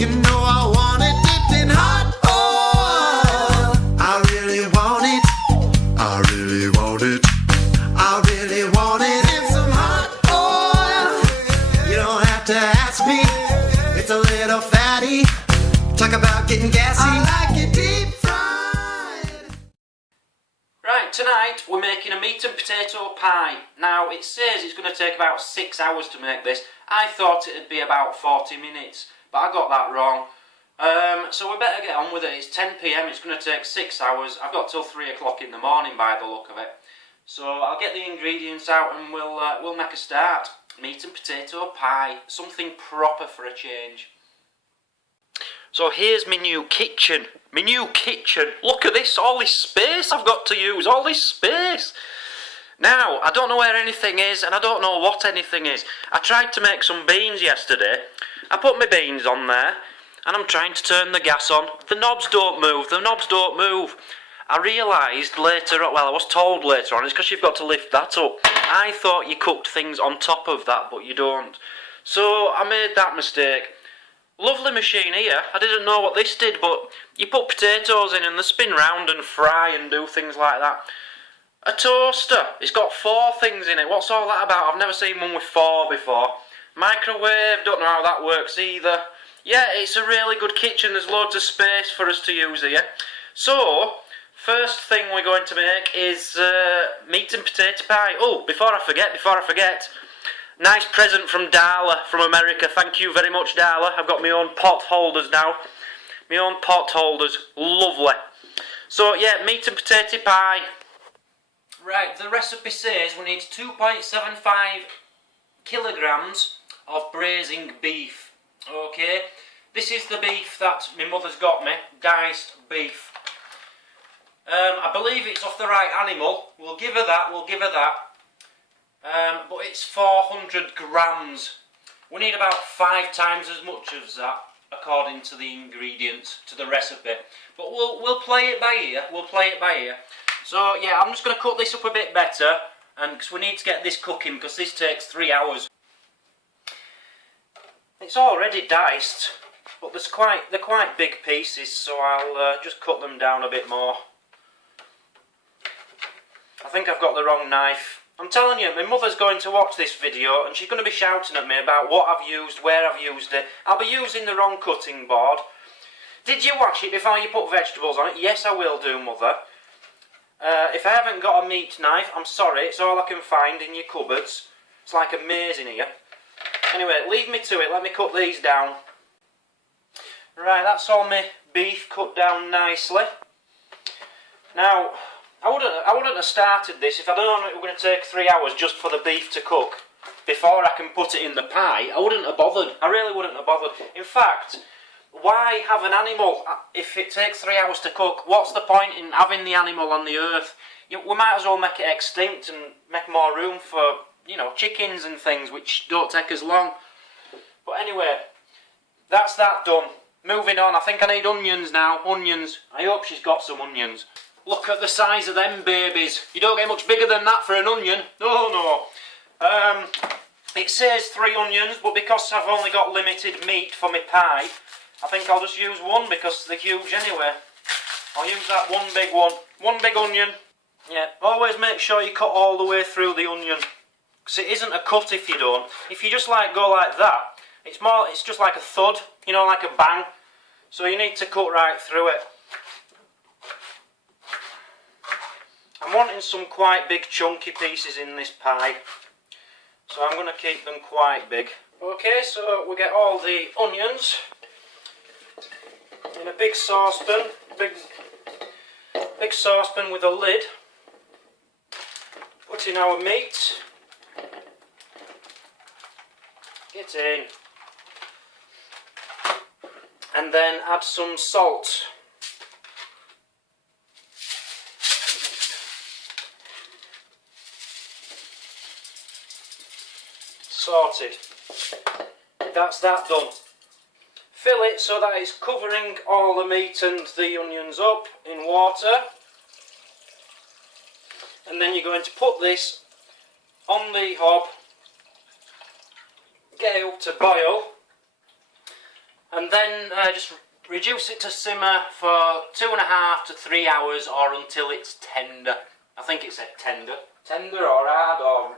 You know I want it dipped in hot oil. I really want it. I really want it. I really want it in some hot oil. You don't have to ask me. It's a little fatty. Talk about getting gassy. I like it deep fried. Right, tonight we're making a meat and potato pie. Now it says it's going to take about 6 hours to make this. I thought it'd be about 40 minutes, but I got that wrong. So we better get on with it. It's 10 PM, it's going to take 6 hours. I've got till 3 o'clock in the morning by the look of it. So I'll get the ingredients out and we'll make a start. Meat and potato pie, something proper for a change. So here's my new kitchen. My new kitchen. Look at this, all this space I've got to use, all this space. Now, I don't know where anything is and I don't know what anything is. I tried to make some beans yesterday. I put my beans on there and I'm trying to turn the gas on. The knobs don't move, the knobs don't move. I realised later on, well I was told later on, it's because you've got to lift that up. I thought you cooked things on top of that, but you don't. So I made that mistake. Lovely machine here. I didn't know what this did, but you put potatoes in and they spin round and fry and do things like that. A toaster. It's got 4 things in it. What's all that about? I've never seen one with 4 before. Microwave. Don't know how that works either. Yeah, it's a really good kitchen. There's loads of space for us to use here. So, first thing we're going to make is meat and potato pie. Oh, before I forget. Nice present from Darla from America. Thank you very much, Darla. I've got my own pot holders now. My own pot holders. Lovely. So, yeah, meat and potato pie. Right, the recipe says we need 2.75 kilograms of braising beef. Okay, this is the beef that my mother's got me, diced beef. I believe it's off the right animal. We'll give her that. But it's 400 grams. We need about 5 times as much of that, according to the ingredients, to the recipe. But we'll play it by ear. So yeah, I'm just going to cut this up a bit better, and because we need to get this cooking, because this takes 3 hours. It's already diced, but they're quite big pieces, so I'll just cut them down a bit more. I think I've got the wrong knife. I'm telling you, my mother's going to watch this video and she's going to be shouting at me about what I've used, where I've used it. I'll be using the wrong cutting board. Did you wash it before you put vegetables on it? Yes, I will do, Mother. If I haven't got a meat knife, I'm sorry, it's all I can find in your cupboards. It's like a maze in here. Anyway, leave me to it, let me cut these down. Right, that's all my beef cut down nicely. Now, I wouldn't have started this if I'd known it were going to take 3 hours just for the beef to cook before I can put it in the pie. I wouldn't have bothered. I really wouldn't have bothered. In fact, why have an animal if it takes 3 hours to cook? What's the point in having the animal on the earth? We might as well make it extinct and make more room for, you know, chickens and things, which don't take as long. But anyway, that's that done. Moving on, I think I need onions now. Onions. I hope she's got some onions. Look at the size of them babies. You don't get much bigger than that for an onion. No. It says 3 onions, but because I've only got limited meat for my pie, I think I'll just use 1 because they're huge anyway. I'll use that 1 big one. 1 big onion. Yeah, always make sure you cut all the way through the onion, because it isn't a cut if you don't. If you just go like that, it's just like a thud, you know, like a bang. So you need to cut right through it. I'm wanting some quite big chunky pieces in this pie, so I'm going to keep them quite big. Okay, so we get all the onions in a big saucepan, big saucepan with a lid. Put in our meat. Get in. And then add some salt. Sorted. That's that done. Fill it so that it's covering all the meat and the onions up in water. And then you're going to put this on the hob, get it up to boil, and then just reduce it to simmer for 2.5 to 3 hours, or until it's tender. I think it said tender. Tender or hard, or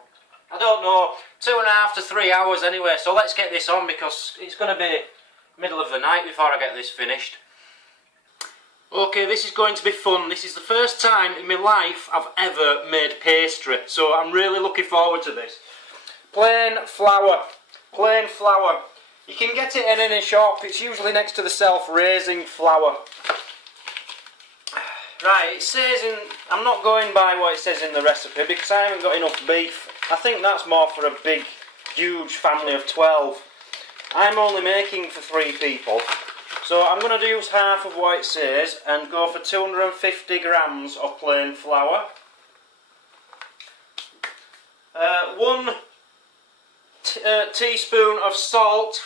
I don't know. 2.5 to 3 hours anyway, so let's get this on because it's going to be middle of the night before I get this finished. Okay, this is going to be fun. This is the first time in my life I've ever made pastry, so I'm really looking forward to this. Plain flour. Plain flour. You can get it in any shop. It's usually next to the self-raising flour. Right, it says in... I'm not going by what it says in the recipe because I haven't got enough beef. I think that's more for a big, huge family of 12. I'm only making for 3 people. So I'm going to use half of what it says and go for 250 grams of plain flour. 1 teaspoon of salt.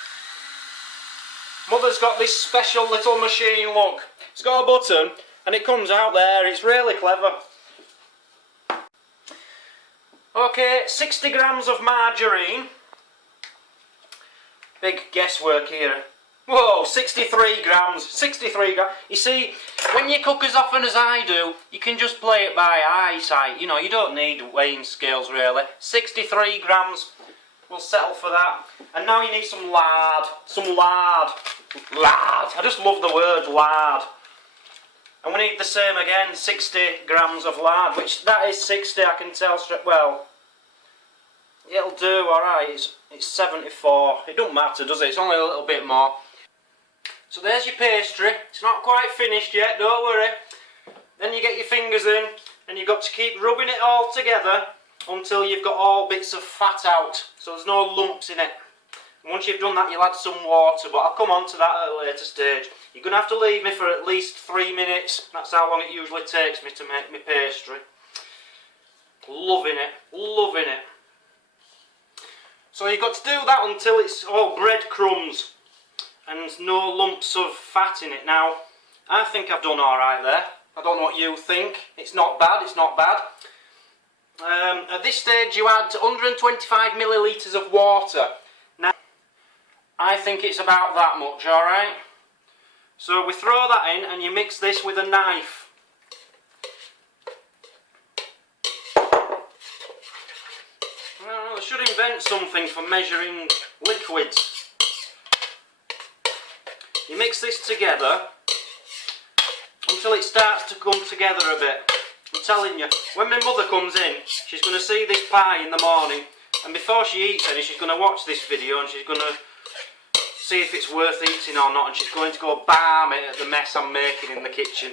Mother's got this special little machine, look. It's got a button and it comes out there. It's really clever. Okay, 60 grams of margarine. Big guesswork here. Whoa, 63 grams. 63 grams. You see, when you cook as often as I do, you can just play it by eyesight. You know, you don't need weighing scales really. 63 grams will settle for that. And now you need some lard. Some lard. Lard. I just love the word lard. And we need the same again, 60 grams of lard, which that is 60, I can tell straight. Well, it'll do, alright. It's 74. It don't matter, does it? It's only a little bit more. So there's your pastry. It's not quite finished yet, don't worry. Then you get your fingers in and you've got to keep rubbing it all together until you've got all bits of fat out, so there's no lumps in it. And once you've done that, you'll add some water, but I'll come on to that at a later stage. You're going to have to leave me for at least 3 minutes. That's how long it usually takes me to make my pastry. Loving it, loving it. So you've got to do that until it's all breadcrumbs and no lumps of fat in it. Now, I think I've done alright there. I don't know what you think. It's not bad, it's not bad. At this stage you add 125 millilitres of water. Now, I think it's about that much, alright? So we throw that in and you mix this with a knife. Well, I should invent something for measuring liquids. You mix this together until it starts to come together a bit. I'm telling you, when my mother comes in, she's going to see this pie in the morning, and before she eats any, she's going to watch this video and she's going to see if it's worth eating or not, and she's going to go balm it at the mess I'm making in the kitchen.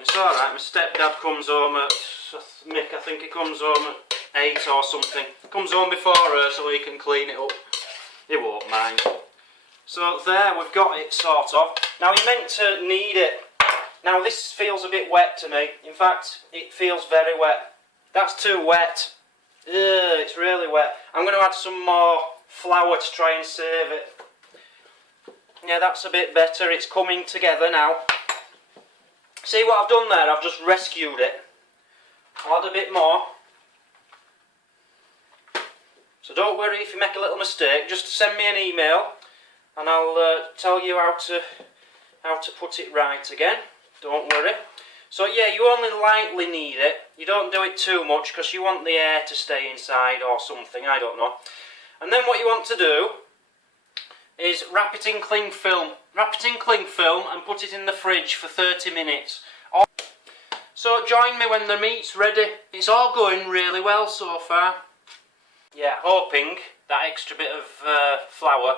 It's alright, my stepdad comes home at, Mick, I think he comes home at 8 or something. He comes home before her so he can clean it up. He won't mind. So there, we've got it sort of. Now you're meant to knead it. Now this feels a bit wet to me. In fact, it feels very wet. That's too wet. Ugh, it's really wet. I'm going to add some more flour to try and save it. Yeah, that's a bit better. It's coming together now. See what I've done there? I've just rescued it. I'll add a bit more. So don't worry if you make a little mistake. Just send me an email and I'll tell you how to put it right again. Don't worry. So yeah, you only lightly knead it. You don't do it too much because you want the air to stay inside or something, I don't know. And then what you want to do is wrap it in cling film. Wrap it in cling film and put it in the fridge for 30 minutes. So join me when the meat's ready. It's all going really well so far. Yeah, hoping that extra bit of flour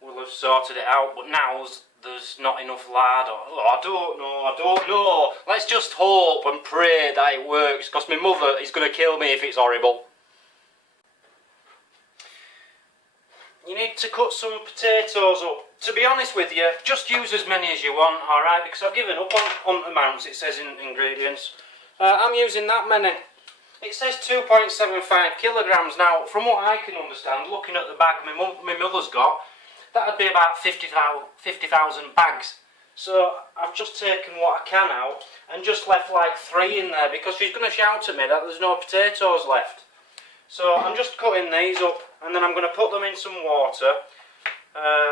will have sorted it out, but now there's not enough lard. I don't know. Let's just hope and pray that it works, because my mother is going to kill me if it's horrible. You need to cut some potatoes up. To be honest with you, just use as many as you want, alright, because I've given up on amounts, it says in ingredients. I'm using that many. It says 2.75 kilograms. Now, from what I can understand, looking at the bag my mother's got, that'd be about 50,000 bags. So I've just taken what I can out and just left like 3 in there because she's going to shout at me that there's no potatoes left. So I'm just cutting these up. and then I'm going to put them in some water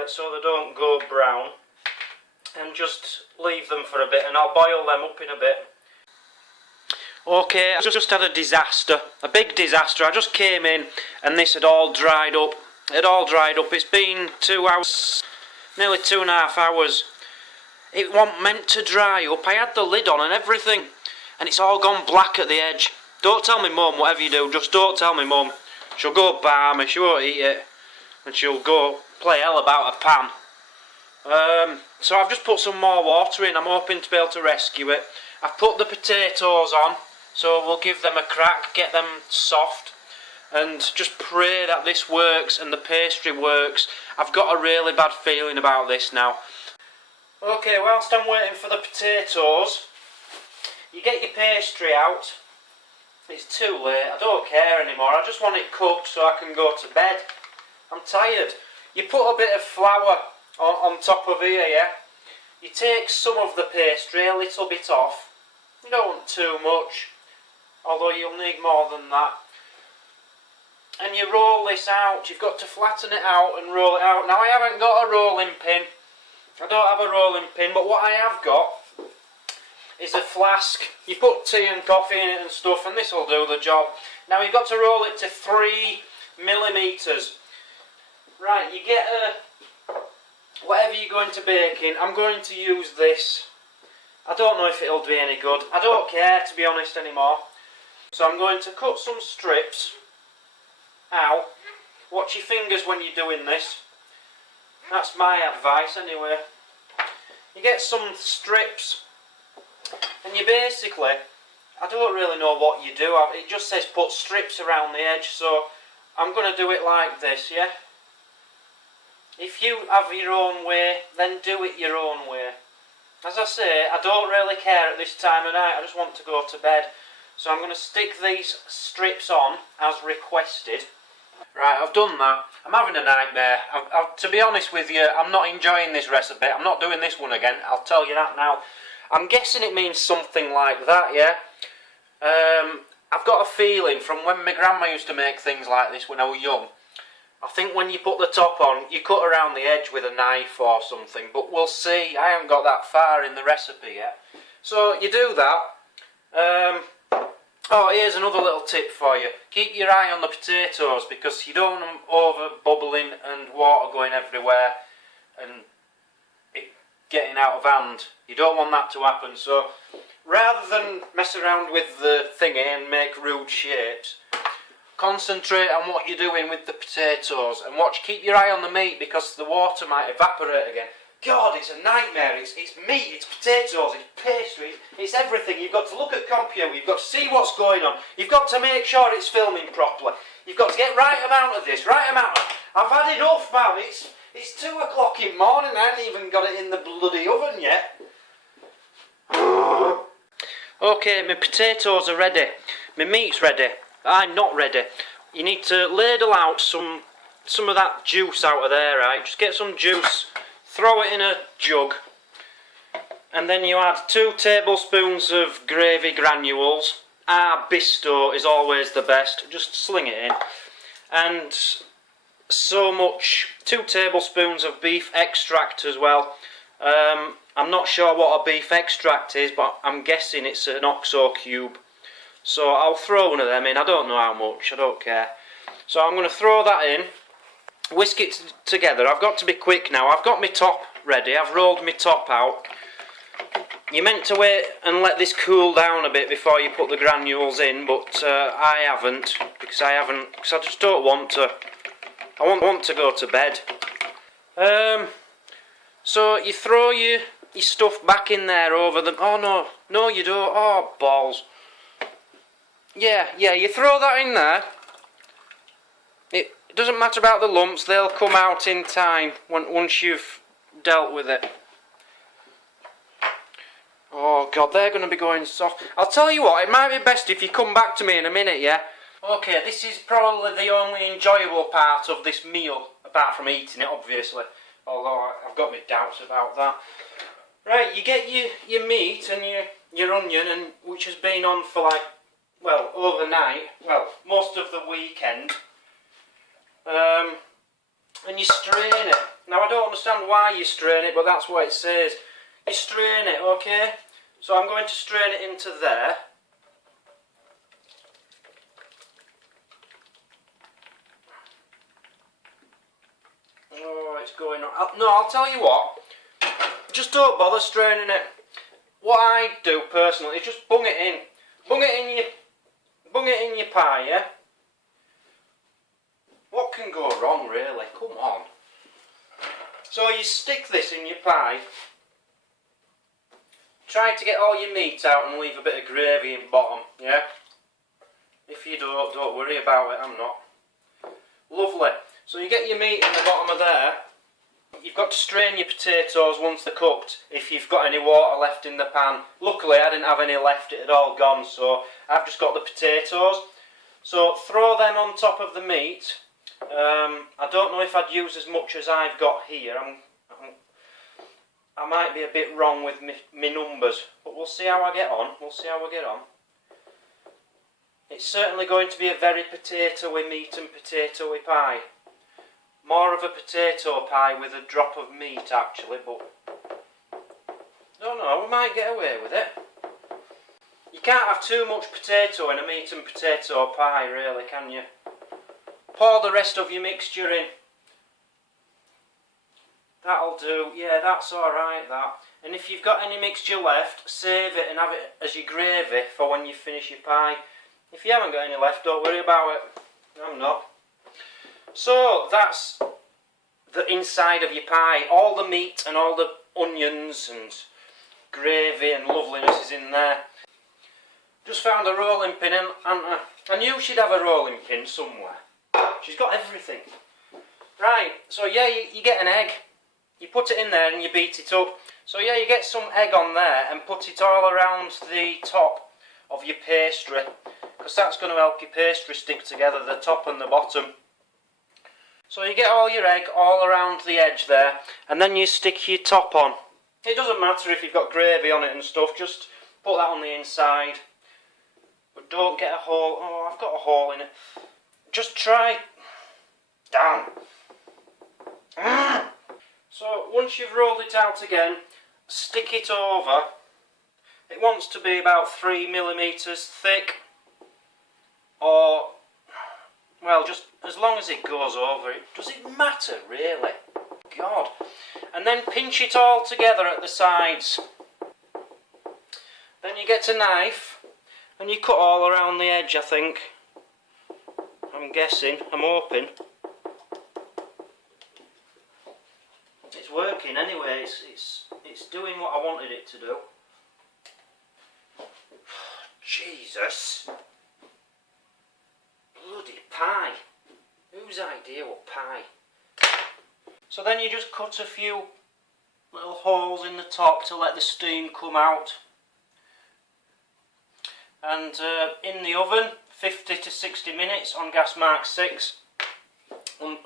so they don't go brown, and just leave them for a bit, and I'll boil them up in a bit. Okay, I just had a disaster, a big disaster. I just came in and this had all dried up. It all dried up. It's been 2 hours, nearly 2.5 hours. It wasn't meant to dry up. I had the lid on and everything, and it's all gone black at the edge. Don't tell me mum, whatever you do, just don't tell me mum. She'll go balmy, she won't eat it, and she'll go play hell about a pan. So I've just put some more water in. I'm hoping to be able to rescue it. I've put the potatoes on, so we'll give them a crack, get them soft, and just pray that this works and the pastry works. I've got a really bad feeling about this now. Okay, whilst I'm waiting for the potatoes, you get your pastry out. It's too late, I don't care anymore. I just want it cooked so I can go to bed. I'm tired. You put a bit of flour on top of here, yeah? You take some of the pastry, a little bit off. You don't want too much, although you'll need more than that. And you roll this out. You've got to flatten it out and roll it out. Now I haven't got a rolling pin. I don't have a rolling pin, but what I have got is a flask. You put tea and coffee in it and stuff, and this will do the job. Now you've got to roll it to 3mm. Right, you get whatever you're going to bake in. I'm going to use this. I don't know if it'll be any good. I don't care, to be honest, anymore. So I'm going to cut some strips. Ow. Watch your fingers when you're doing this. That's my advice anyway. You get some strips, and you basically, I don't really know what you do. It just says put strips around the edge, so I'm going to do it like this, yeah? If you have your own way, then do it your own way. As I say, I don't really care at this time of night. I just want to go to bed. So I'm going to stick these strips on as requested. Right, I've done that. I'm having a nightmare. To be honest with you, I'm not enjoying this recipe. I'm not doing this one again. I'll tell you that now. I'm guessing it means something like that, yeah? I've got a feeling from when my grandma used to make things like this when I was young. I think when you put the top on, you cut around the edge with a knife or something, but we'll see. I haven't got that far in the recipe yet. So you do that. Oh, here's another little tip for you. Keep your eye on the potatoes, because you don't want them over bubbling and water going everywhere and it getting out of hand. You don't want that to happen. So rather than mess around with the thingy and make rude shapes, concentrate on what you're doing with the potatoes, and keep your eye on the meat, because the water might evaporate again. God, it's a nightmare. It's meat, it's potatoes, it's pastry, it's everything. You've got to look at computer, you've got to see what's going on, you've got to make sure it's filming properly, you've got to get right amount of this, right amount. I've had enough, man. It's 2 o'clock in the morning, I haven't even got it in the bloody oven yet. Okay, my potatoes are ready, my meat's ready, I'm not ready. You need to ladle out some of that juice out of there, right? Just get some juice, throw it in a jug, and then you add 2 tablespoons of gravy granules. Bisto is always the best, just sling it in. And 2 tablespoons of beef extract as well. I'm not sure what a beef extract is, but I'm guessing it's an OXO cube. So I'll throw one of them in. I don't know how much, I don't care. So I'm going to throw that in, whisk it together. I've got to be quick now. I've got my top ready. I've rolled my top out. You're meant to wait and let this cool down a bit before you put the granules in, but I haven't, because I just don't want to. I want to go to bed. So you throw your stuff back in there over them. Oh no you don't. Oh balls. Yeah, you throw that in there. It doesn't matter about the lumps, they'll come out in time once you've dealt with it. Oh god, they're going to be going soft. I'll tell you what, it might be best if you come back to me in a minute, yeah? Okay, this is probably the only enjoyable part of this meal, apart from eating it, obviously. Although I've got my doubts about that. Right, you get your meat and your onion, which has been on for overnight, most of the weekend. and you strain it. Now I don't understand why you strain it, but that's what it says. You strain it, okay? So I'm going to strain it into there. Oh, it's going on. No, I'll tell you what. Just don't bother straining it. What I do personally is just bung it in. Bung it in your pie, yeah? What can go wrong, really? Come on. So you stick this in your pie. Try to get all your meat out and leave a bit of gravy in bottom, yeah? If you don't worry about it, I'm not. Lovely. So you get your meat in the bottom of there. You've got to strain your potatoes once they're cooked if you've got any water left in the pan. Luckily I didn't have any left, it had all gone, so I've just got the potatoes. So throw them on top of the meat. I don't know if I'd use as much as I've got here. I might be a bit wrong with me numbers, but we'll see how I get on. It's certainly going to be a very potato-y meat and potato-y pie. More of a potato pie with a drop of meat actually, but don't know, we might get away with it. You can't have too much potato in a meat and potato pie really, can you? Pour the rest of your mixture in. That'll do, yeah, that's alright that. And if you've got any mixture left, save it and have it as your gravy for when you finish your pie. If you haven't got any left, don't worry about it. I'm not. So that's the inside of your pie. All the meat and all the onions and gravy and loveliness is in there. Just found a rolling pin and I knew she'd have a rolling pin somewhere. She's got everything. Right, so yeah, you get an egg. You put it in there and you beat it up. So yeah, you get some egg on there and put it all around the top of your pastry, because that's going to help your pastry stick together, the top and the bottom. So you get all your egg all around the edge there, and then you stick your top on. It doesn't matter if you've got gravy on it and stuff, just put that on the inside. But don't get a hole. Oh, I've got a hole in it. Just try. Damn. So once you've rolled it out again, stick it over. It wants to be about 3mm thick, or, well, just as long as it goes over it. Does it matter, really? God. And then pinch it all together at the sides. Then you get a knife, and you cut all around the edge, I think. I'm guessing, I'm hoping. It's working anyway, it's doing what I wanted it to do. Jesus. Bloody pie. Whose idea was pie? So then you just cut a few little holes in the top to let the steam come out. And in the oven, 50 to 60 minutes on gas mark 6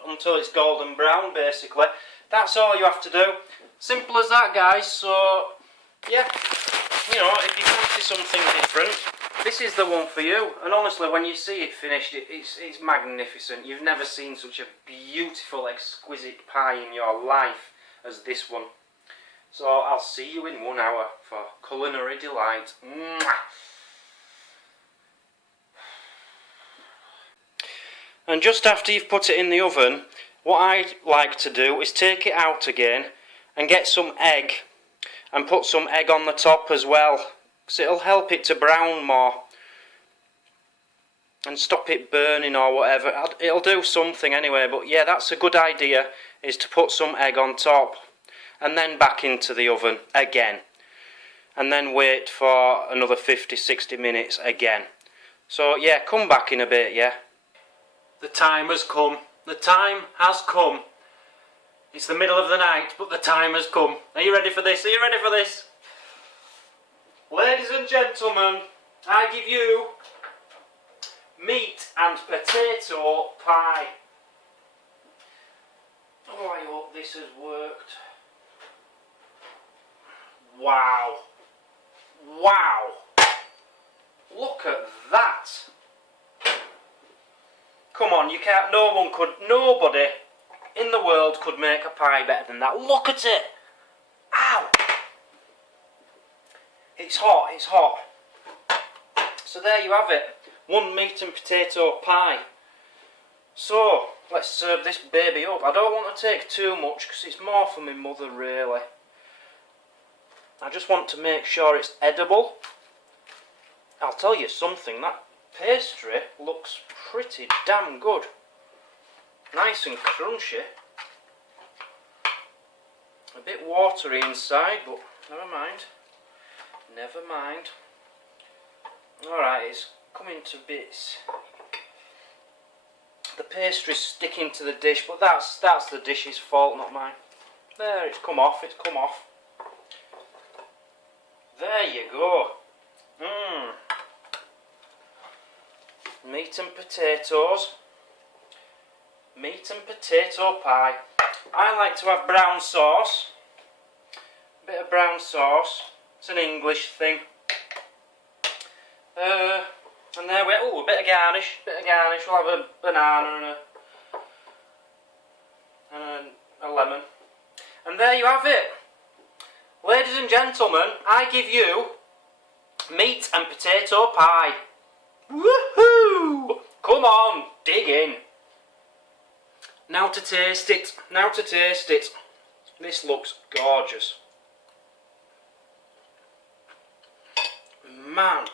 until it's golden brown basically. That's all you have to do. Simple as that, guys. So yeah, you know, if you fancy something different, this is the one for you. And honestly, when you see it finished, it's magnificent. You've never seen such a beautiful, exquisite pie in your life as this one. So I'll see you in 1 hour for culinary delight. Mwah! And just after you've put it in the oven, what I like to do is take it out again and get some egg and put some egg on the top as well, because it'll help it to brown more and stop it burning or whatever. It'll do something anyway, but yeah, that's a good idea, is to put some egg on top and then back into the oven again and then wait for another 50-60 minutes again. So yeah, come back in a bit, yeah. The time has come. The time has come. It's the middle of the night, but the time has come. Are you ready for this? Are you ready for this? Ladies and gentlemen, I give you meat and potato pie. Oh, I hope this has worked. Wow. Wow. Look at that. Come on, you can't, nobody in the world could make a pie better than that. Look at it! Ow! It's hot, it's hot. So there you have it. One meat and potato pie. So, let's serve this baby up. I don't want to take too much because it's more for my mother really. I just want to make sure it's edible. I'll tell you something, that pastry looks pretty damn good. Nice and crunchy. A bit watery inside, but never mind. Never mind. Alright, it's coming to bits. The pastry's sticking to the dish, but that's the dish's fault, not mine. There, it's come off, There you go. Meat and potatoes. Meat and potato pie. I like to have brown sauce. A bit of brown sauce. It's an English thing. And there we a bit of garnish. We'll have a banana and a lemon. And there you have it. Ladies and gentlemen, I give you meat and potato pie. Woohoo! Come on, dig in. Now to taste it. This looks gorgeous. Man.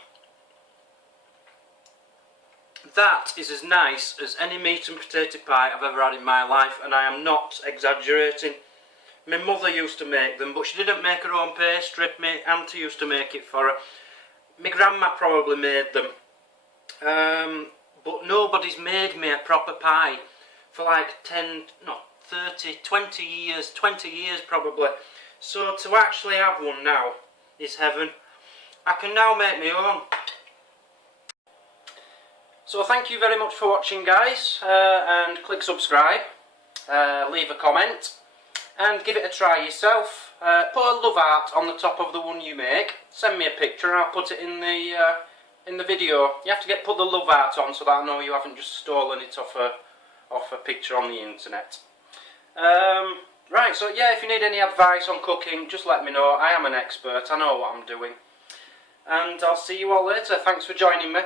That is as nice as any meat and potato pie I've ever had in my life, and I am not exaggerating. My mother used to make them, but she didn't make her own pastry. My auntie used to make it for her. My grandma probably made them. But nobody's made me a proper pie for like 20 years probably. So to actually have one now is heaven. I can now make my own. So thank you very much for watching, guys, and click subscribe, leave a comment, and give it a try yourself. Put a love heart on the top of the one you make. Send me a picture and I'll put it in the video. You have to put the love heart on so that I know you haven't just stolen it off a picture on the internet. Right, so yeah, if you need any advice on cooking, just let me know. I am an expert, I know what I'm doing. And I'll see you all later. Thanks for joining me.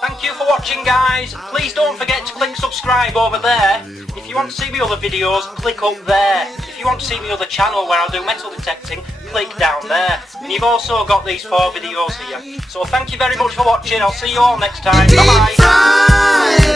Thank you for watching, guys. Please don't forget to click subscribe over there. If you want to see me other videos, click up there. If you want to see me other channel where I do metal detecting, click down there. And you've also got these 4 videos here. So thank you very much for watching. I'll see you all next time. Bye bye.